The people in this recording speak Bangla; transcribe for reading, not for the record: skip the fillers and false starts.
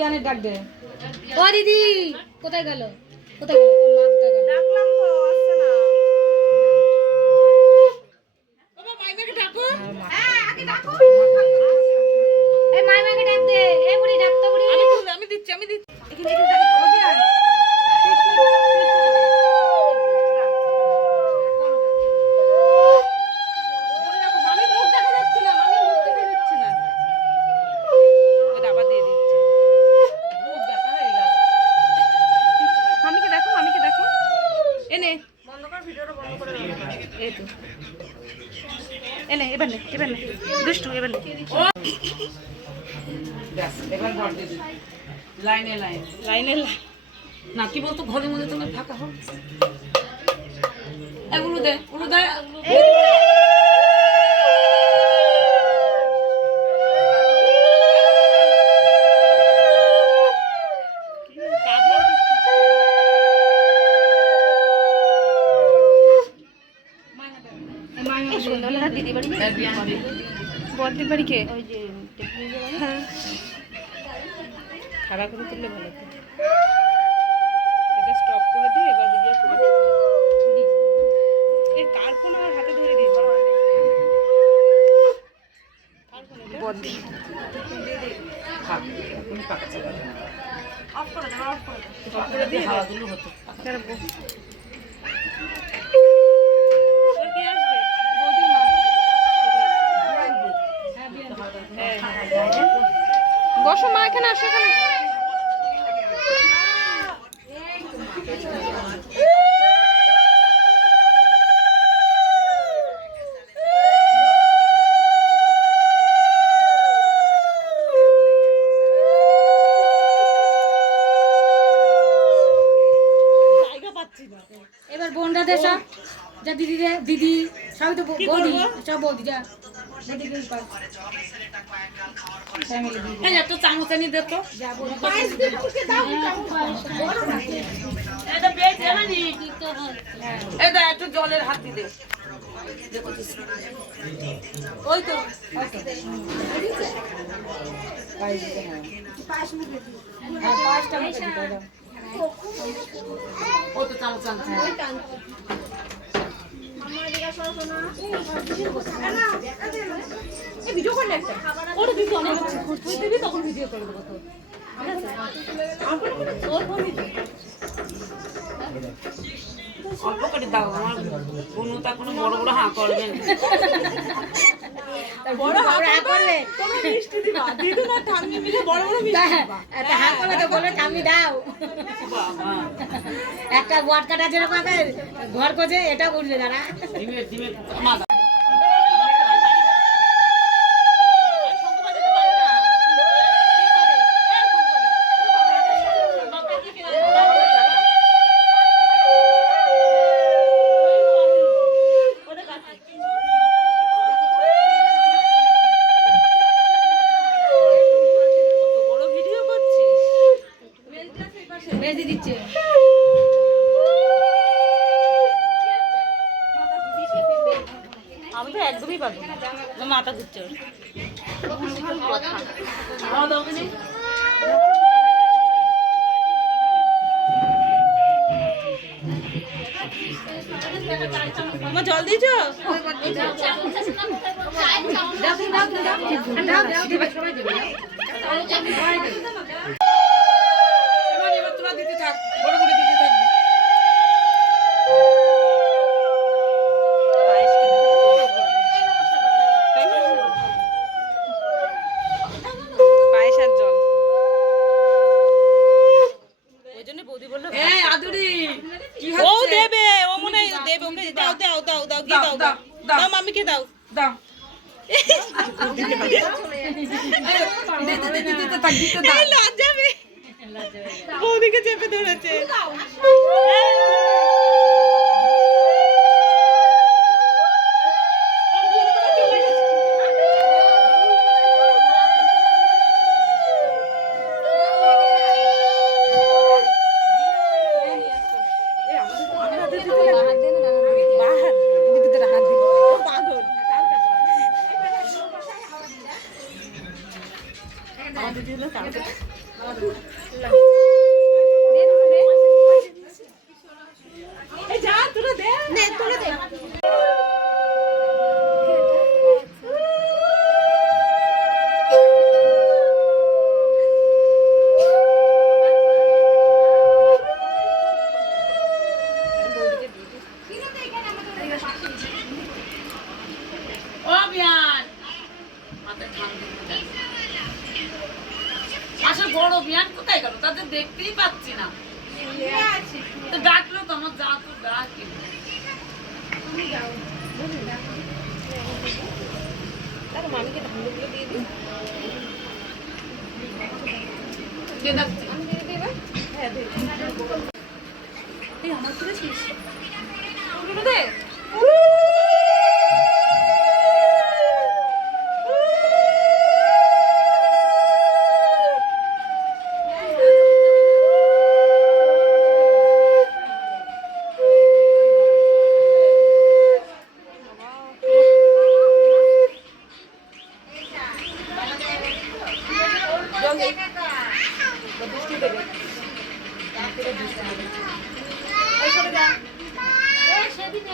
বিয়ানের ডাক দে। ও দিদি কোথায় গেল? কোথায় গেল? ওর মা কোথায় গেল? ডাকলাম তো আসছে না। বাবা মাইমাকে ডাকো। হ্যাঁ আগে ডাকো। এই মাইমাকে ডাক দে। এই বুড়ি ডাক তো বুড়ি। আমি দিচ্ছি এখানে ডাক ও বিয়ান। লাইনে না কি বলতো ঘরের মধ্যে তোমার ফাঁকা হোক এগুলো দে দিদি বাড়ি বড়দি বাড়ি কে ওই যে হ্যাঁ খাড়া করে তুললে ভালো হতো এটা স্টপ করে দিই এবার ভিডিও করে দিই এই কার ফোন আমার হাতে ধরে দিয়েছে কার ফোন এটা বড়দি অফ করে দাও অফ করে দিই হাওয়া দিলে হতো তার বসো মা এখানে আসো এখানে জায়গা পাচ্ছি না এবার বোনরা দে সব যা দিদি দে দিদি সবই তো বৌদি সব বৌদি যা একটু চামচ এনে দে তো একটু জলের হাত দিয়ে ওই তো ও তো চামচ আনছে ভিডিও করলে একটা ওটা দিদি অনেক তুই দিবি তখন ভিডিও করে দেবো তো অল্প করে দাও আমার কোনো তা কোনো বড় বড় হাঁ করবেন বড় হাঁ করলে তোমরা মিষ্টি দিবা দিদি না ঠাম্মি মিলে বড় বড় মিষ্টি দিবা একটা হাঁ করলে তো বলে ঠাম্মি দাও বাবা একটা ওয়াট কাটা যেরকম ঘর কোজে এটা বলবে দাঁড়া ডিমের মাথা বেশি দিচ্ছে আমি তো একদমই পারবো না মাথা ঘুরছে আমার জল দিয়েছ এবার তোরা দিতে থাক বড় করে দিতে থাকবি পায়েস আর জল ওই জন্য বৌদি বললো আদুরি ও দেবে ও মনে দেবে ওকে দাও দাও দাও দাও কি দাও দাও মামিকে দাও দাও লজ্জাবে বৌদিকে চেপে ধরেছে বড় বিয়ান কোথায় গেল? তাদের দেখতেই পাচ্ছি না। তো ডাকলো তো আমার যা তো ডাকি। মামিকে ধানগুলো দিয়ে দিই। কে ডাকছে? আমার তুলেছিস সেদিন